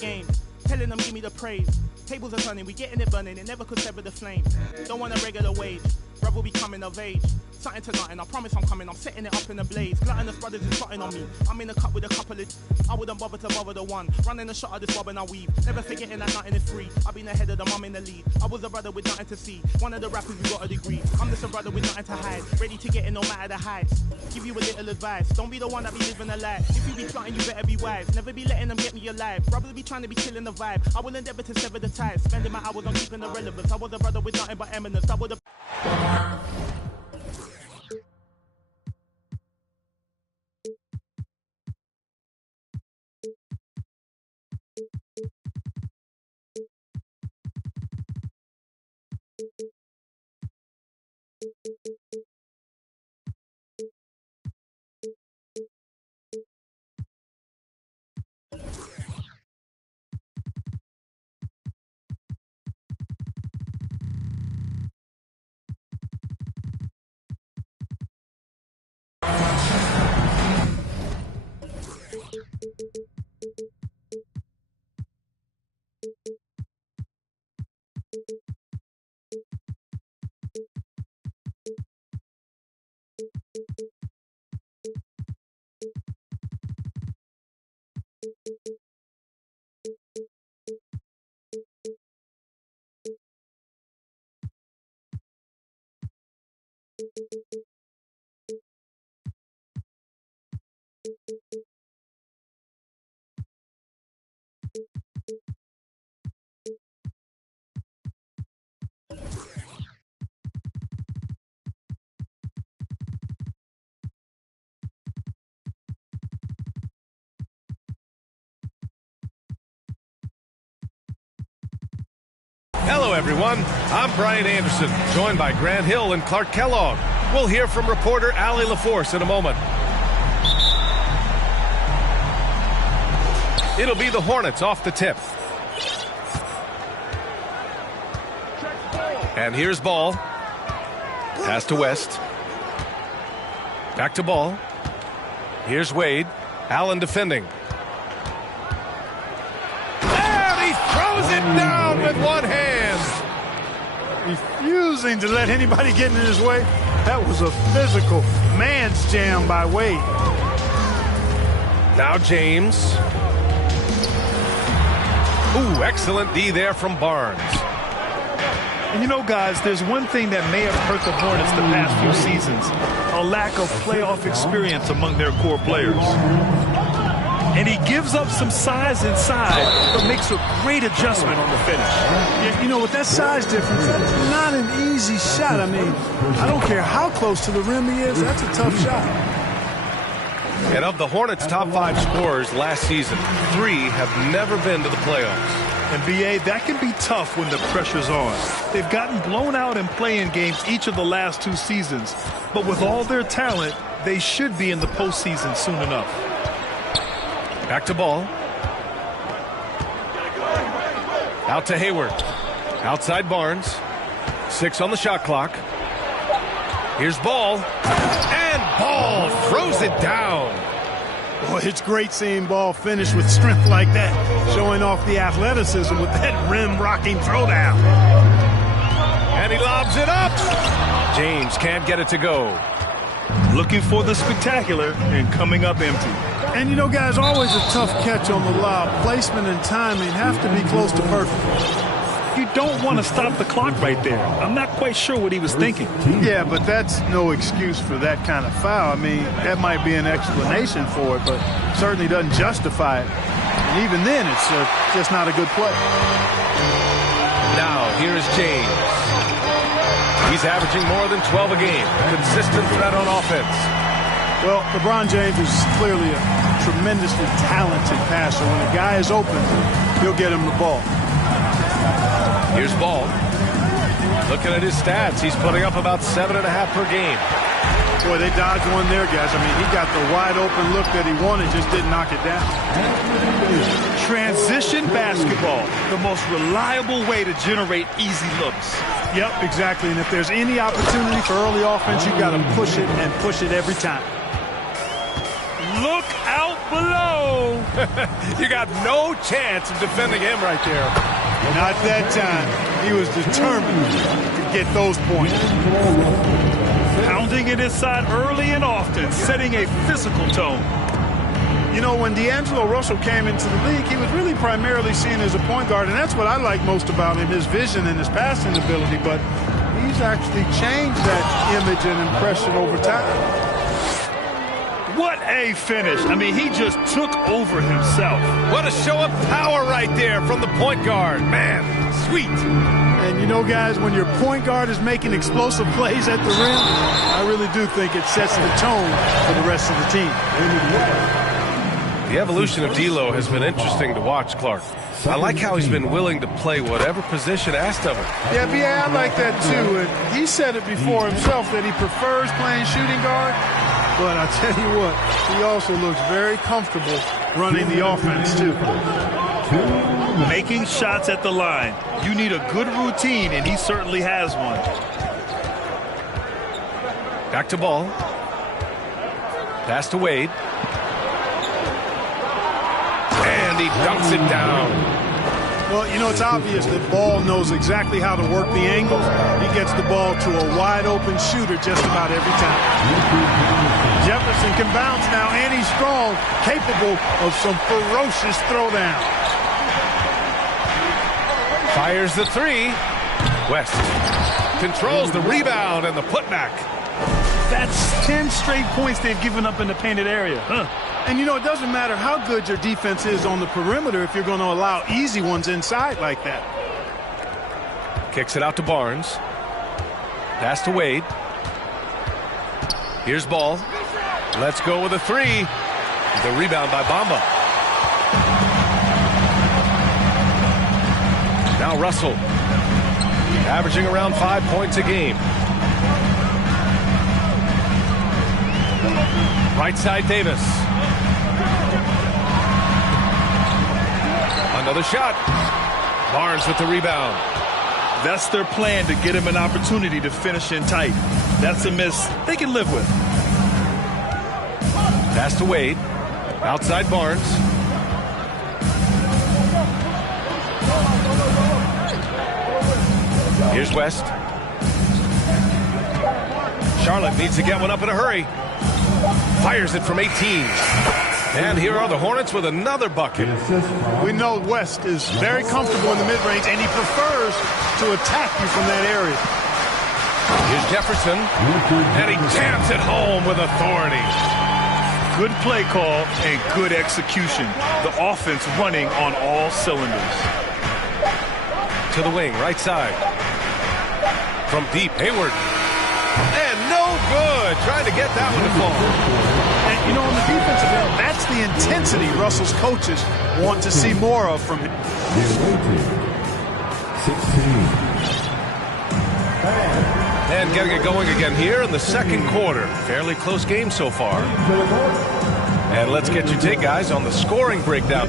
game. Telling them give me the praise. Tables are turning, we getting it burning, it never could sever the flame. Don't want a regular wage, brother will be coming of age. Something to nothing, I promise I'm coming, I'm setting it up in a blaze. Gluttonous brothers is plotting on me, I'm in a cup with a couple of I wouldn't bother to bother the one. Running a shot of this bob and I weave. Never forgetting that nothing is free. I've been ahead of the mum in the lead. I was a brother with nothing to see. One of the rappers who got a degree. I'm just a brother with nothing to hide. Ready to get in no matter the heights. Give you a little advice. Don't be the one that be living a lie. If you be plotting, you better be wise. Never be letting them get me alive. Brothers be trying to be killing the vibe. I will endeavor to sever the ties. Spending my hours on keeping the relevance. I was a brother with nothing but eminence. I would have. Hello, everyone. I'm Brian Anderson, joined by Grant Hill and Clark Kellogg. We'll hear from reporter Allie LaForce in a moment. It'll be the Hornets off the tip. And here's Ball. Pass to West. Back to Ball. Here's Wade. Allen defending. And he throws it down with one hand. Refusing to let anybody get in his way. That was a physical man's jam by Wade. Now James. Ooh, excellent D there from Barnes. And you know, guys, there's one thing that may have hurt the Hornets the past few seasons. A lack of playoff experience among their core players. And he gives up some size inside, but makes a great adjustment on the finish. Yeah, you know, with that size difference, that's not an easy shot. I mean, I don't care how close to the rim he is, that's a tough shot. And of the Hornets' top 5 scorers last season, 3 have never been to the playoffs. And B.A., that can be tough when the pressure's on. They've gotten blown out in play-in games each of the last 2 seasons. But with all their talent, they should be in the postseason soon enough. Back to Ball. Out to Hayward. Outside Barnes. 6 on the shot clock. Here's Ball. And Ball throws it down. Boy, it's great seeing Ball finish with strength like that, showing off the athleticism with that rim-rocking throwdown. And he lobs it up. James can't get it to go. Looking for the spectacular and coming up empty. And you know, guys, always a tough catch on the lob. Placement and timing have to be close to perfect. You don't want to stop the clock right there. I'm not quite sure what he was thinking. Yeah, but that's no excuse for that kind of foul. I mean, that might be an explanation for it, but certainly doesn't justify it. And even then, it's just not a good play. Now, here's James. He's averaging more than 12 a game. Consistent threat on offense. Well, LeBron James is clearly a tremendously talented passer. When a guy is open, he'll get him the ball. Here's Ball. Looking at his stats, he's putting up about 7.5 per game. Boy, they dodged one there, guys. I mean, he got the wide open look that he wanted, just didn't knock it down. Transition basketball, the most reliable way to generate easy looks. Yep, exactly. And if there's any opportunity for early offense, you got to push it and push it every time. Look out below. You got no chance of defending him right there. Not that time. He was determined to get those points. Pounding it inside early and often, setting a physical tone. You know, when D'Angelo Russell came into the league, he was really primarily seen as a point guard, and that's what I like most about him, his vision and his passing ability, but he's actually changed that image and impression over time. What a finish. I mean, he just took over himself. What a show of power right there from the point guard. Man, sweet. And you know, guys, when your point guard is making explosive plays at the rim, I really do think it sets the tone for the rest of the team. The evolution of D'Lo has been interesting to watch, Clark. I like how he's been willing to play whatever position asked of him. Yeah, I like that too. And he said it before himself that he prefers playing shooting guard. But I tell you what, he also looks very comfortable running the offense too. Making shots at the line. You need a good routine, and he certainly has one. Back to ball. Pass to Wade. And he dunks it down. Well, you know, it's obvious that Ball knows exactly how to work the angles. He gets the ball to a wide-open shooter just about every time. Jefferson can bounce now, and he's strong, capable of some ferocious throwdown. Fires the three. West controls the rebound and the putback. That's 10 straight points they've given up in the painted area. And, you know, it doesn't matter how good your defense is on the perimeter if you're going to allow easy ones inside like that. Kicks it out to Barnes. Pass to Wade. Here's Ball. Let's go with a three. The rebound by Bamba. Now Russell. Averaging around 5 points a game. Right side Davis. Another shot. Barnes with the rebound. That's their plan, to get him an opportunity to finish in tight. That's a miss they can live with. Pass to Wade. Outside Barnes. Here's West. Charlotte needs to get one up in a hurry. Fires it from 18. And here are the Hornets with another bucket. We know West is very comfortable in the mid-range, and he prefers to attack you from that area. Here's Jefferson. And he jams it home with authority. Good play call and good execution. The offense running on all cylinders. To the wing, right side. From deep, Hayward. And no good. Trying to get that one to fall. And, you know, on the defensive end, that's the intensity Russell's coaches want to see more of from him. 16. And getting it going again here in the second quarter. Fairly close game so far. And let's get your take, guys, on the scoring breakdown.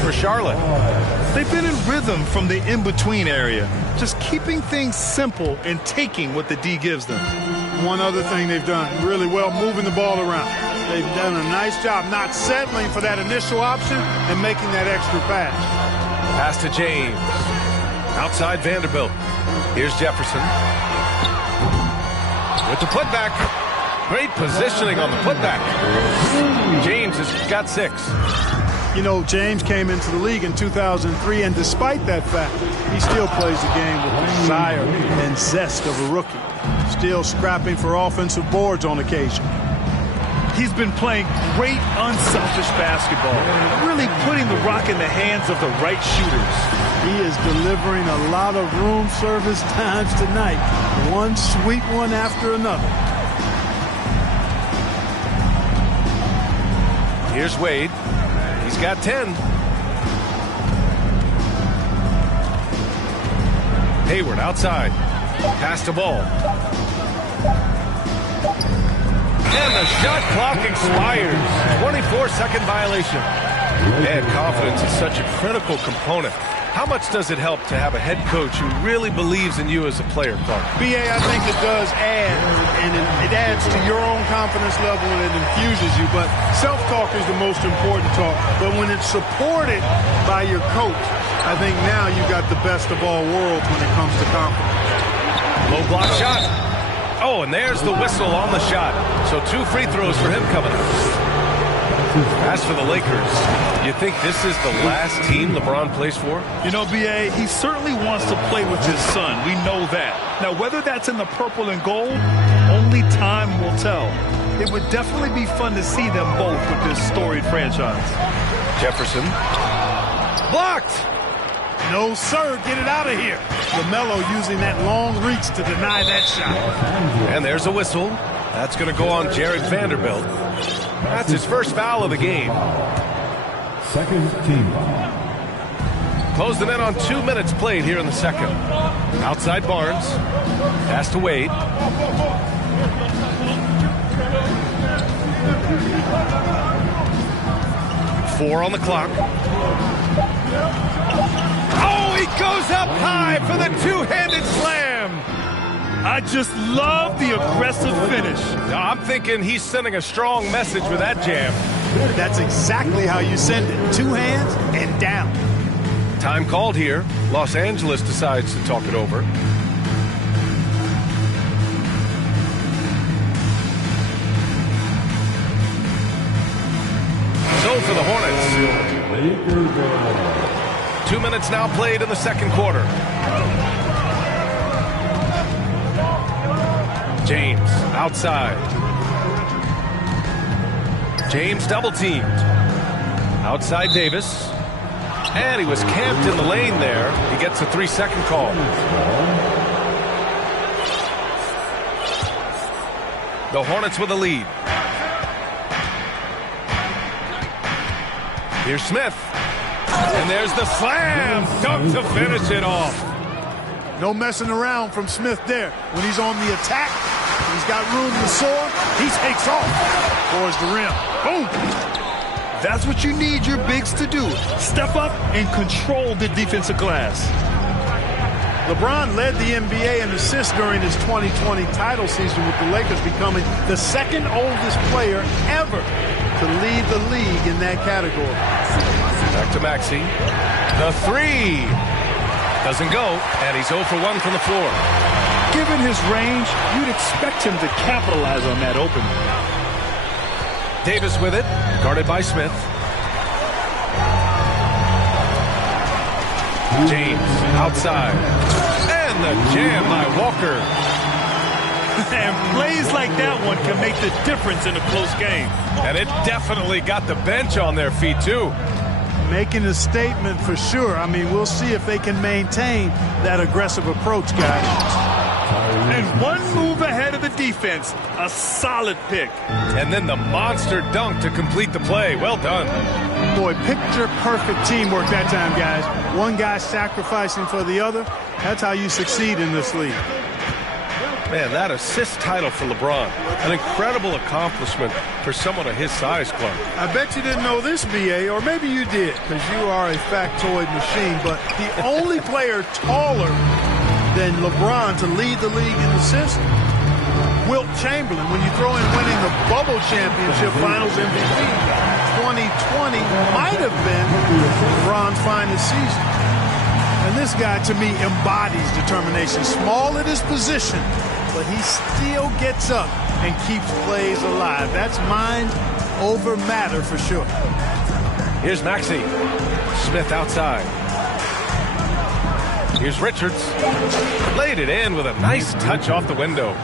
For Charlotte. They've been in rhythm from the in-between area, just keeping things simple and taking what the D gives them. One other thing they've done really well, moving the ball around. They've done a nice job not settling for that initial option and making that extra pass. Pass to James. Outside Vanderbilt. Here's Jefferson. With the putback. Great positioning on the putback. James has got 6. You know, James came into the league in 2003, and despite that fact, he still plays the game with desire and zest of a rookie. Still scrapping for offensive boards on occasion. He's been playing great, unselfish basketball, really putting the rock in the hands of the right shooters. He is delivering a lot of room service times tonight. One sweet one after another. Here's Wade. He's got 10. Hayward outside. Pass to Ball. And the shot clock expires. 24-second violation. And confidence is such a critical component. How much does it help to have a head coach who really believes in you as a player, Clark? BA, I think it does add, and it adds to your own confidence level and it infuses you. But self-talk is the most important talk. But when it's supported by your coach, I think now you got the best of all worlds when it comes to confidence. Low block shot. Oh, and there's the whistle on the shot. So 2 free throws for him coming up. As for the Lakers, you think this is the last team LeBron plays for? You know, B.A., he certainly wants to play with his son. We know that. Now, whether that's in the purple and gold, only time will tell. It would definitely be fun to see them both with this storied franchise. Jefferson. Blocked! No, sir. Get it out of here. LaMelo using that long reach to deny that shot. And there's a whistle. That's going to go on Jared Vanderbilt. That's his first foul of the game. Second team. Closed it in on 2 minutes played here in the second. Outside Barnes. Pass to Wade. Four on the clock. Oh, he goes up high for the two-handed slam. I just love the aggressive finish. I'm thinking he's sending a strong message with that jam. That's exactly how you send it. 2 hands and down. Time called here. Los Angeles decides to talk it over. So for the Hornets. 2 minutes now played in the second quarter. James outside. James double teamed. Outside Davis. And he was camped in the lane there. He gets a 3-second call. The Hornets with a lead. Here's Smith. And there's the slam dunk to finish it off. No messing around from Smith there. When he's on the attack, he's got room to soar. He takes off towards the rim. Boom. That's what you need your bigs to do. Step up and control the defensive glass. LeBron led the NBA in assists during his 2020 title season, with the Lakers becoming the second oldest player ever to lead the league in that category. Back to Maxey. The three. Doesn't go, and he's 0 for 1 from the floor. Given his range, you'd expect him to capitalize on that opening. Davis with it, guarded by Smith. James outside. And the jam by Walker. And plays like that one can make the difference in a close game. And it definitely got the bench on their feet, too. Making a statement for sure. I mean, we'll see if they can maintain that aggressive approach, guys. And one move ahead of the defense. A solid pick. And then the monster dunk to complete the play. Well done. Boy, picture-perfect teamwork that time, guys. One guy sacrificing for the other. That's how you succeed in this league. Man, that assist title for LeBron. An incredible accomplishment for someone of his size, Clark. I bet you didn't know this, B.A., or maybe you did, because you are a factoid machine, but the only player taller than LeBron to lead the league in assists, Wilt Chamberlain. When you throw in winning the Bubble Championship Finals MVP, 2020 might have been LeBron's finest season. And this guy, to me, embodies determination. Small at his position, but he still gets up and keeps plays alive. That's mind over matter for sure. Here's Maxey. Smith outside. Here's Richards. Laid it in with a nice touch off the window.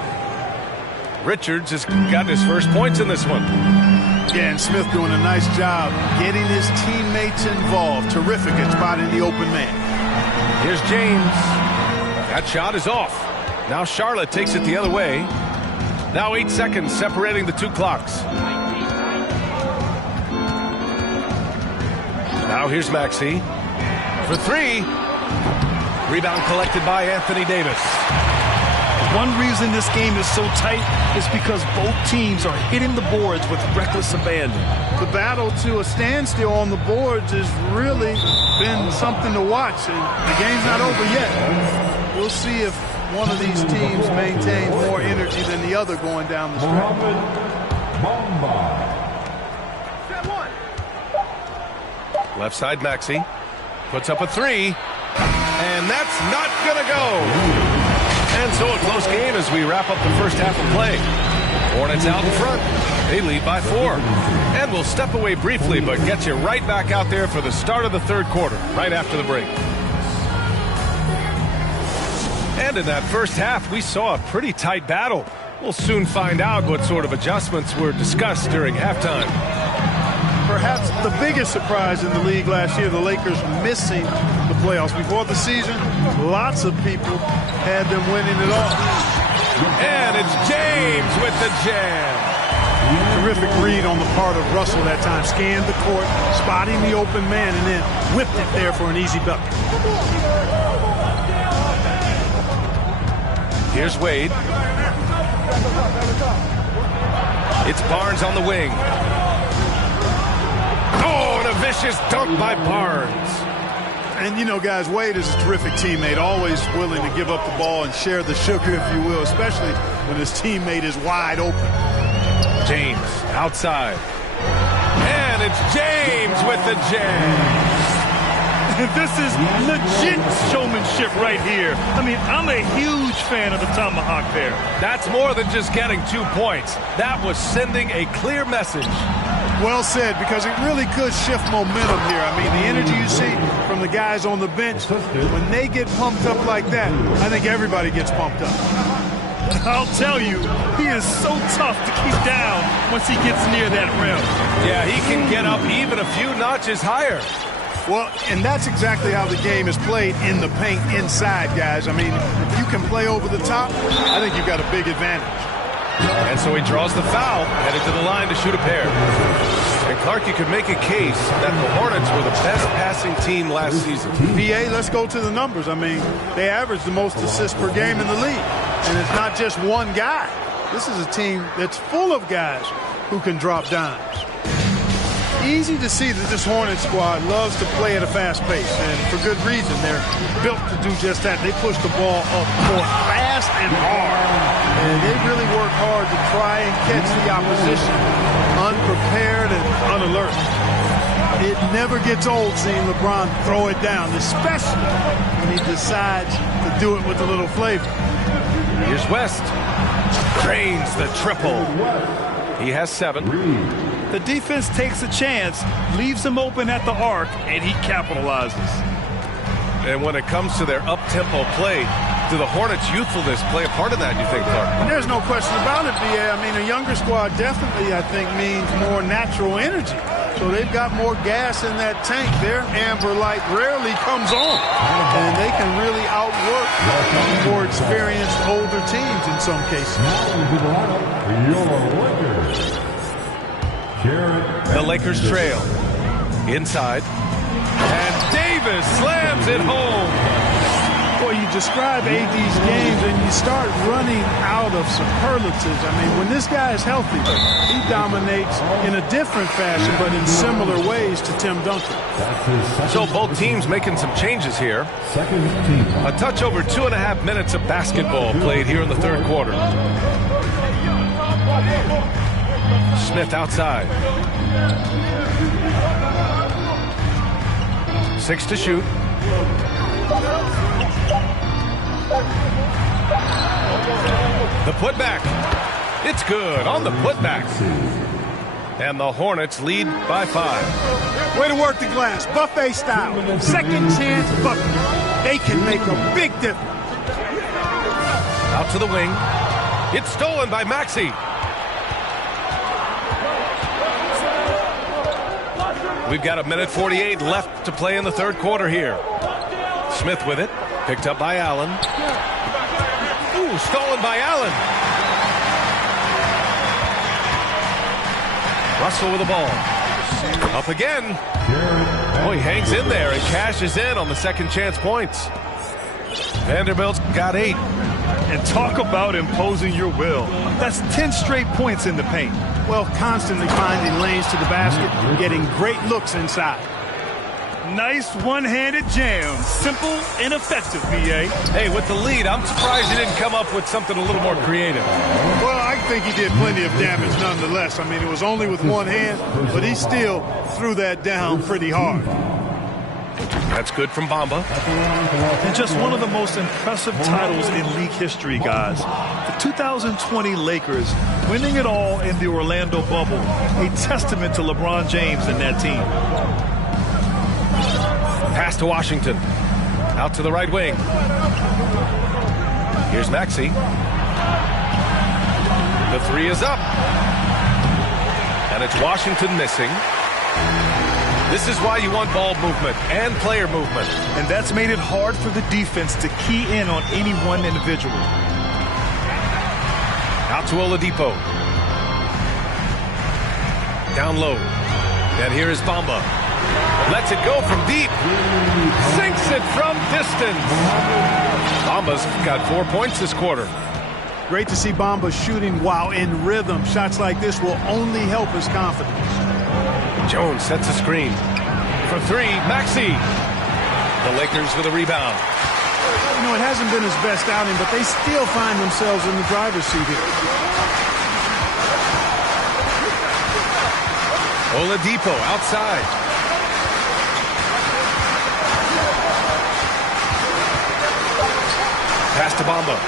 Richards has got his first points in this one. Yeah, and Smith doing a nice job getting his teammates involved. Terrific at spotting the open man. Here's James. That shot is off. Now Charlotte takes it the other way. Now 8 seconds separating the two clocks. Now here's Maxey for three. Rebound collected by Anthony Davis. one reason this game is so tight is because both teams are hitting the boards with reckless abandon. The battle to a standstill on the boards has really been something to watch, and the game's not over yet. We'll see if one of these teams maintains more energy than the other going down the stretch. Left side, Maxey puts up a three, and that's not going to go. And so a close game as we wrap up the first half of play. Hornets out in front. They lead by 4. And we'll step away briefly, but get you right back out there for the start of the third quarter, right after the break. And in that first half, we saw a pretty tight battle. We'll soon find out what sort of adjustments were discussed during halftime. Perhaps the biggest surprise in the league last year, the Lakers missing the playoffs. Before the season, lots of people had them winning it all. And it's James with the jam. Terrific read on the part of Russell that time. Scanned the court, spotting the open man, and then whipped it there for an easy bucket. Here's Wade. It's Barnes on the wing. Oh, and a vicious dunk by Barnes. And, you know, guys, Wade is a terrific teammate, always willing to give up the ball and share the sugar, if you will, especially when his teammate is wide open. James outside. And it's James with the jam. This is legit showmanship right here. I mean, I'm a huge fan of the tomahawk there. That's more than just getting 2 points. That was sending a clear message. Well said, because it really could shift momentum here. I mean, the energy you see from the guys on the bench, when they get pumped up like that, I think everybody gets pumped up. I'll tell you, he is so tough to keep down once he gets near that rim. Yeah, he can get up even a few notches higher. Well, and that's exactly how the game is played in the paint inside, guys. I mean, if you can play over the top, I think you've got a big advantage. And so he draws the foul, headed to the line to shoot a pair. And Clark, you could make a case that the Hornets were the best passing team last season. PA, let's go to the numbers. I mean, they average the most assists per game in the league. And it's not just one guy. This is a team that's full of guys who can drop dimes. Easy to see that this Hornets squad loves to play at a fast pace, and for good reason. They're built to do just that. They push the ball up court fast and hard, and they really work hard to try and catch the opposition unprepared and unalert. It never gets old seeing LeBron throw it down, especially when he decides to do it with a little flavor. Here's West. Drains the triple. He has 7. The defense takes a chance, leaves him open at the arc, and he capitalizes. And when it comes to their up-tempo play, do the Hornets' youthfulness play a part of that, you think, Clark? There's no question about it, B.A. I mean, a younger squad definitely, I think, means more natural energy. So they've got more gas in that tank. Their amber light rarely comes on. And they can really outwork more experienced older teams in some cases. The Lakers trail. Inside. And Davis slams it home. Boy, you describe AD's games and you start running out of superlatives. I mean, when this guy is healthy, he dominates in a different fashion, but in similar ways to Tim Duncan. So both teams making some changes here. A touch over 2.5 minutes of basketball played here in the third quarter. Smith outside. 6 to shoot. The putback. It's good on the putback. And the Hornets lead by 5. Way to work the glass. Buffet style. Second chance bucket. They can make a big difference. Out to the wing. It's stolen by Maxey. We've got 1:48 left to play in the third quarter here. Smith with it. Picked up by Allen. Ooh, stolen by Allen. Russell with the ball. Up again. Oh, he hangs in there and cashes in on the second chance points. Vanderbilt's got 8. And talk about imposing your will. That's 10 straight points in the paint. Well, constantly finding lanes to the basket, getting great looks inside. Nice one-handed jam. Simple and effective, B.A. Hey, with the lead, I'm surprised he didn't come up with something a little more creative. Well, I think he did plenty of damage nonetheless. I mean, it was only with one hand, but he still threw that down pretty hard. That's good from Bamba. And just one of the most impressive titles in league history, guys. The 2020 Lakers winning it all in the Orlando bubble. A testament to LeBron James and that team. Pass to Washington. Out to the right wing. Here's Maxey. The 3 is up. And it's Washington missing. This is why you want ball movement and player movement. And that's made it hard for the defense to key in on any one individual. Out to Oladipo. Down low. And here is Bamba. Lets it go from deep. Sinks it from distance. Bamba's got 4 points this quarter. Great to see Bamba shooting while in rhythm. Shots like this will only help his confidence. Jones sets a screen. For 3, Maxey. The Lakers with a rebound. You know, it hasn't been his best outing, but they still find themselves in the driver's seat here. Oladipo outside. Pass to Bamba.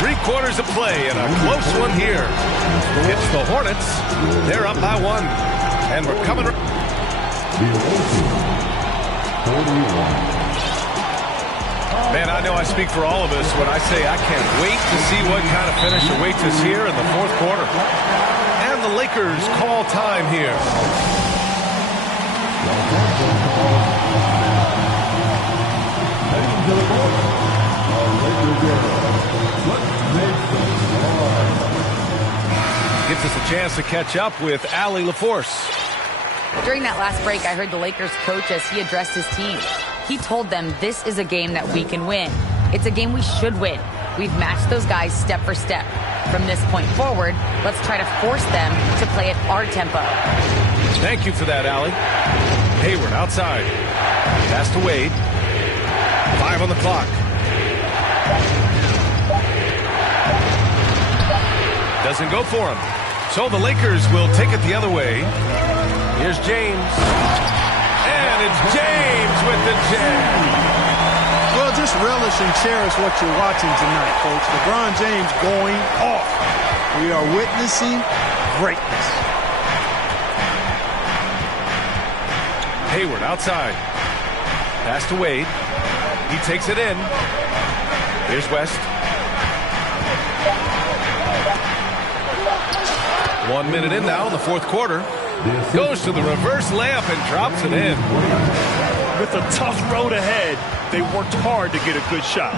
Three-quarters of play and a close one here. It's the Hornets. They're up by 1. And we're coming. Man, I know I speak for all of us when I say I can't wait to see what kind of finish awaits us here in the 4th quarter. And the Lakers call time here. Gives us a chance to catch up with Allie LaForce. During that last break, I heard the Lakers coach as he addressed his team. He told them this is a game that we can win. It's a game we should win. We've matched those guys step for step. From this point forward, let's try to force them to play at our tempo. Thank you for that, Allie. Hayward outside. Pass to Wade. 5 on the clock. Doesn't go for him. So the Lakers will take it the other way. Here's James. And it's James with the jam. Well, just relish and cherish what you're watching tonight, folks. LeBron James going off. We are witnessing greatness. Hayward outside. Pass to Wade. He takes it in. Here's West. 1 minute in now in the 4th quarter. Goes to the reverse layup and drops it in. With a tough road ahead, they worked hard to get a good shot.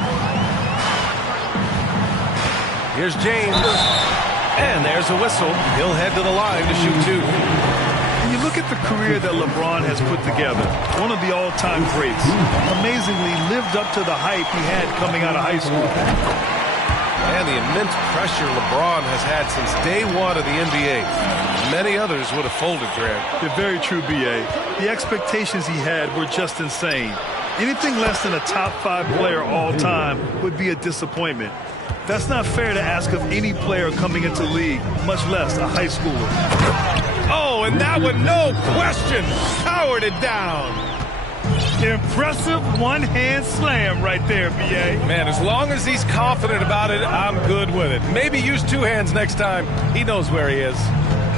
Here's James. And there's a whistle. He'll head to the line to shoot 2. And you look at the career that LeBron has put together. One of the all-time greats. Amazingly lived up to the hype he had coming out of high school. And the immense pressure LeBron has had since day 1 of the NBA. Many others would have folded, Greg. You're very true, B.A. The expectations he had were just insane. Anything less than a top 5 player all time would be a disappointment. That's not fair to ask of any player coming into league, much less a high schooler. Oh, and that one, no question, powered it down. Impressive one-hand slam right there, B.A. Man, as long as he's confident about it, I'm good with it. Maybe use 2 hands next time. He knows where he is.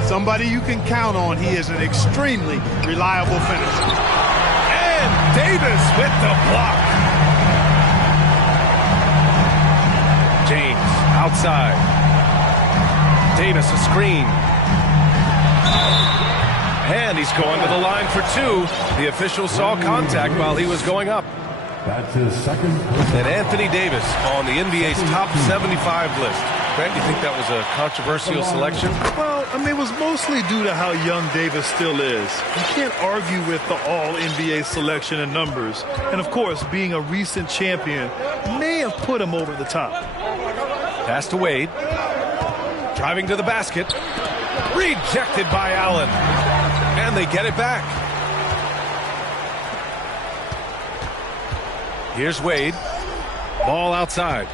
Somebody you can count on. He is an extremely reliable finisher. And Davis with the block. James outside. Davis a screen. And he's going to the line for 2. The official saw contact while he was going up. That's his second. And Anthony Davis on the NBA's top 75 list. Brent, you think that was a controversial selection? Well, I mean, it was mostly due to how young Davis still is. You can't argue with the all-NBA selection and numbers. And, of course, being a recent champion may have put him over the top. Pass to Wade. Driving to the basket. Rejected by Allen. And they get it back. Here's Wade. Ball outside.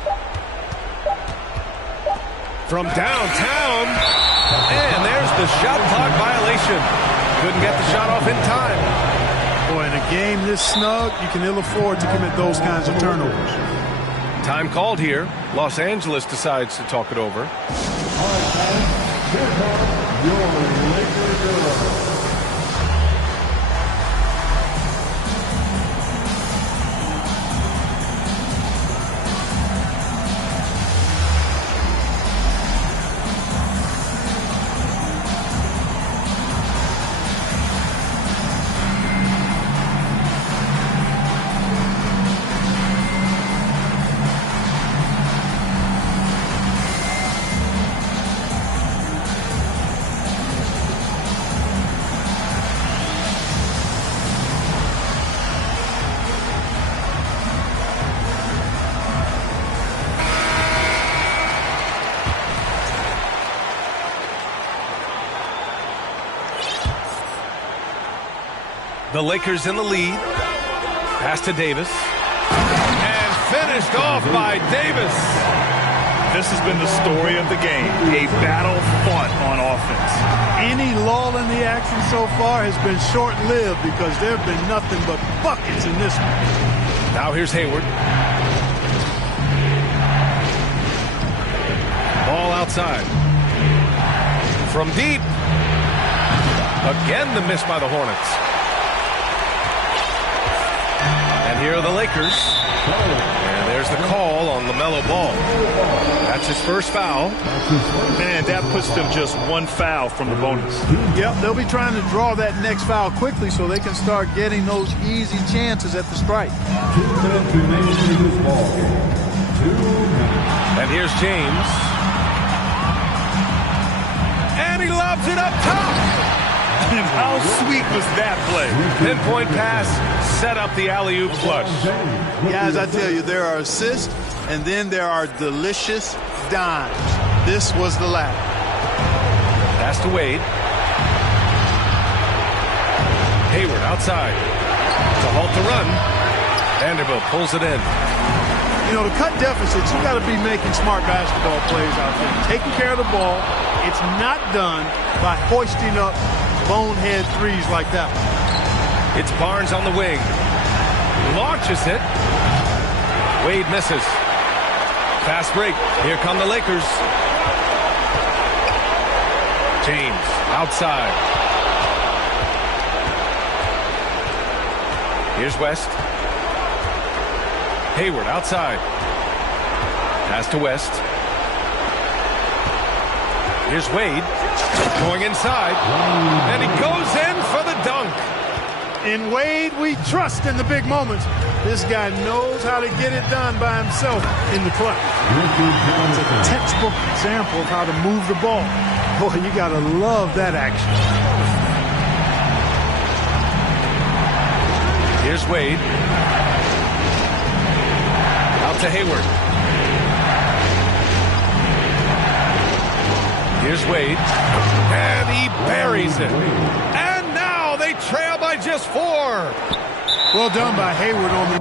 From downtown. And there's the shot clock violation. Couldn't get the shot off in time. Boy, in a game this snug, you can ill afford to commit those kinds of turnovers. Time called here. Los Angeles decides to talk it over. The Lakers in the lead. Pass to Davis. And finished off by Davis. This has been the story of the game. A battle fought on offense. Any lull in the action so far has been short-lived because there have been nothing but buckets in this one. Now here's Hayward. Ball outside. From deep. Again the miss by the Hornets. And here are the Lakers. And there's the call on LaMelo Ball. That's his first foul. Man, that puts them just one foul from the bonus. Yep, they'll be trying to draw that next foul quickly so they can start getting those easy chances at the strike. And here's James. And he lobs it up top. And how sweet was that play? Pinpoint pass, set up the alley-oop flush. Guys, I tell you, there are assists, and then there are delicious dimes. This was the latter. Pass to Wade. Hayward outside. To halt the run. Vanderbilt pulls it in. You know, to cut deficits, you got to be making smart basketball plays out there. Taking care of the ball. It's not done by hoisting up bonehead threes like that one. It's Barnes on the wing. Launches it. Wade misses. Fast break. Here come the Lakers. James outside. Here's West. Hayward outside. Pass to West. Here's Wade. Going inside. And he goes in for the dunk. In Wade, we trust in the big moments. This guy knows how to get it done by himself in the clutch. It's a textbook example of how to move the ball. Boy, you got to love that action. Here's Wade. Out to Hayward. Here's Wade. And he buries it. And now they trail by just 4. Well done by Hayward on the...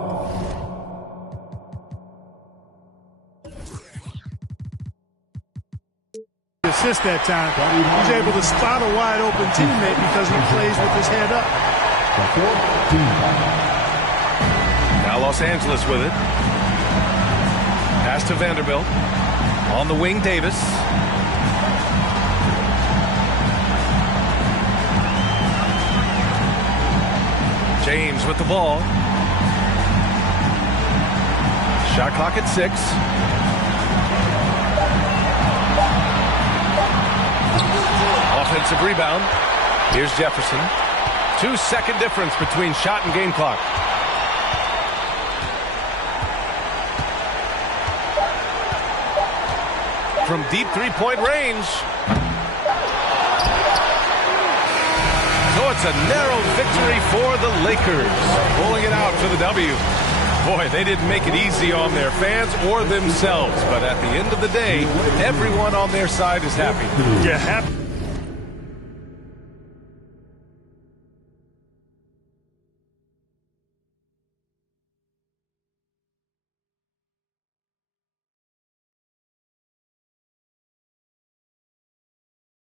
assist that time. He's able to spot a wide open teammate because he plays with his head up. Now Los Angeles with it. Pass to Vanderbilt. On the wing, Davis. James with the ball. Shot clock at 6. Offensive rebound. Here's Jefferson. 2-second difference between shot and game clock. from deep three-point range. So it's a narrow victory for the Lakers, pulling it out for the W. Boy, they didn't make it easy on their fans or themselves, but at the end of the day, everyone on their side is happy. Yeah, happy.